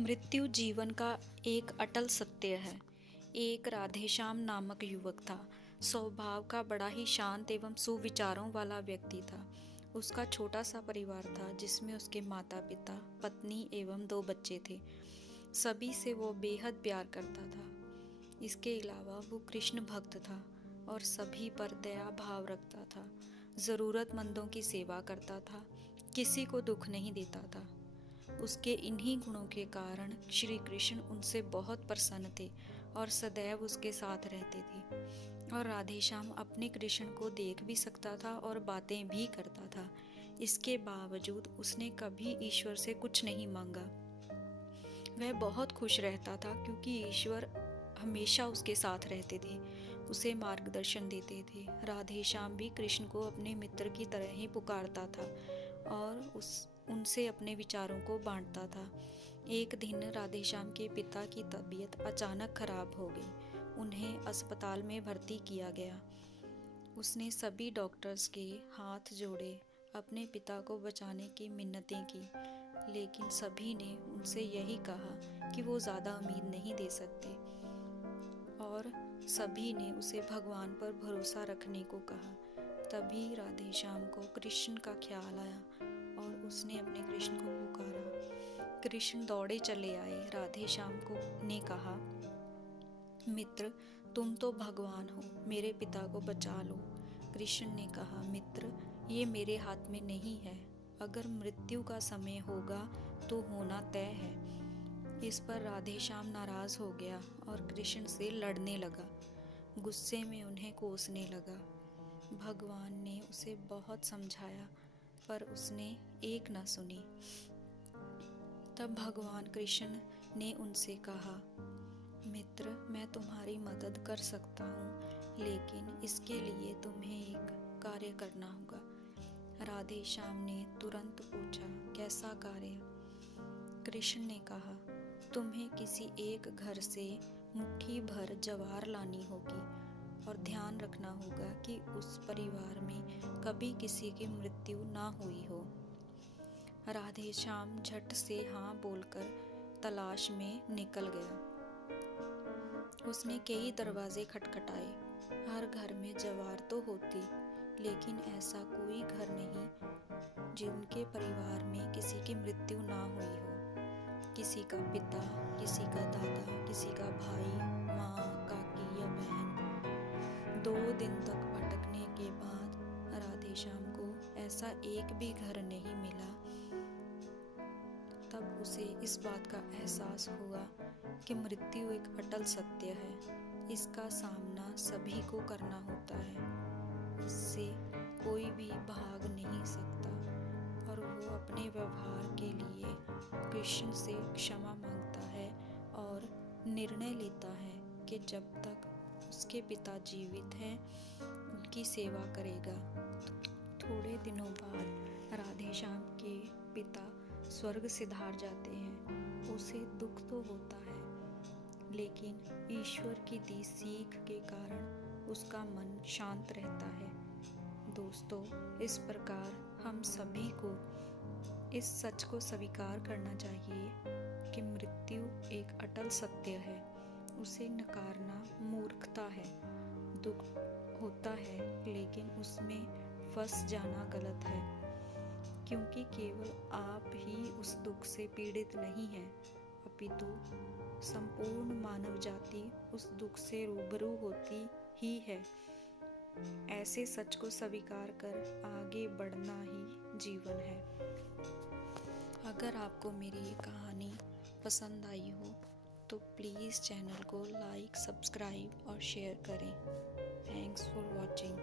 मृत्यु जीवन का एक अटल सत्य है। एक राधेश्याम नामक युवक था। स्वभाव का बड़ा ही शांत एवं सुविचारों वाला व्यक्ति था। उसका छोटा सा परिवार था जिसमें उसके माता पिता, पत्नी एवं 2 बच्चे थे। सभी से वो बेहद प्यार करता था। इसके अलावा वो कृष्ण भक्त था और सभी पर दया भाव रखता था। ज़रूरतमंदों की सेवा करता था, किसी को दुख नहीं देता था। उसके इन्हीं गुणों के कारण श्री कृष्ण उनसे बहुत प्रसन्न थे और सदैव उसके साथ रहते थे। और राधेश्याम अपने कृष्ण को देख भी सकता था और बातें भी करता था। इसके बावजूद उसने कभी ईश्वर से कुछ नहीं मांगा। वह बहुत खुश रहता था क्योंकि ईश्वर हमेशा उसके साथ रहते थे, उसे मार्गदर्शन देते थे। राधेश्याम भी कृष्ण को अपने मित्र की तरह ही पुकारता था और उनसे अपने विचारों को बांटता था। एक दिन राधेश्याम के पिता की तबीयत अचानक खराब हो गई। उन्हें अस्पताल में भर्ती किया गया। उसने सभी डॉक्टर्स के हाथ जोड़े, अपने पिता को बचाने की मिन्नतें की, लेकिन सभी ने उनसे यही कहा कि वो ज़्यादा उम्मीद नहीं दे सकते और सभी ने उसे भगवान पर भरोसा रखने को कहा। तभी राधेश्याम को कृष्ण का ख्याल आया और उसने अपने कृष्ण को पुकारा। कृष्ण दौड़े चले आए। राधेश्याम ने कहा, मित्र, तुम तो भगवान हो, मेरे पिता को बचा लो। कृष्ण ने कहा, मित्र, ये मेरे हाथ में नहीं है। अगर मृत्यु का समय होगा तो होना तय है। इस पर राधेश्याम नाराज हो गया और कृष्ण से लड़ने लगा। गुस्से में उन्हें कोसने लगा। भगवान ने उसे बहुत समझाया पर उसने एक न सुनी। तब भगवान कृष्ण ने उनसे कहा, मित्र, मैं तुम्हारी मदद कर सकता हूँ, लेकिन इसके लिए तुम्हें एक कार्य करना होगा। राधेश्याम ने तुरंत पूछा, कैसा कार्य? कृष्ण ने कहा, तुम्हें किसी एक घर से मुट्ठी भर जवार लानी होगी और ध्यान रखना होगा कि उस परिवार में कभी किसी की मृत्यु ना हुई हो। राधेश्याम झट से हाँ बोलकर तलाश में निकल गया। उसने कई दरवाजे खटखटाए। हर घर में जवार तो होती, लेकिन ऐसा कोई घर नहीं जिनके परिवार में किसी की मृत्यु ना हुई हो। किसी का पिता, किसी का दादा, किसी का भाई, माँ, काकी या बहन। 2 दिन तक भटकने के बाद राधेश्याम को ऐसा एक भी घर नहीं मिला। तब उसे इस बात का एहसास हुआ कि मृत्यु एक अटल सत्य है। इसका सामना सभी को करना होता है। इससे कोई भी भाग नहीं सकता और वो अपने व्यवहार के लिए कृष्ण से क्षमा मांगता है और निर्णय लेता है कि जब तक उसके पिता जीवित हैं उनकी सेवा करेगा। थोड़े दिनों बाद राधेश्याम के पिता स्वर्ग सिधार जाते हैं। उसे दुख तो होता है, लेकिन ईश्वर की दी सीख के कारण उसका मन शांत रहता है। दोस्तों, इस प्रकार हम सभी को इस सच को स्वीकार करना चाहिए कि मृत्यु एक अटल सत्य है। उसे नकारना मूर्खता है। दुख होता है, लेकिन उसमें फंस जाना गलत है, क्योंकि केवल आप ही उस दुख से पीड़ित नहीं हैं, अपितु संपूर्ण मानव जाति उस दुख से रूबरू होती ही है। ऐसे सच को स्वीकार कर आगे बढ़ना ही जीवन है। अगर आपको मेरी ये कहानी पसंद आई हो तो प्लीज़ चैनल को लाइक, सब्सक्राइब और शेयर करें। Thanks for watching.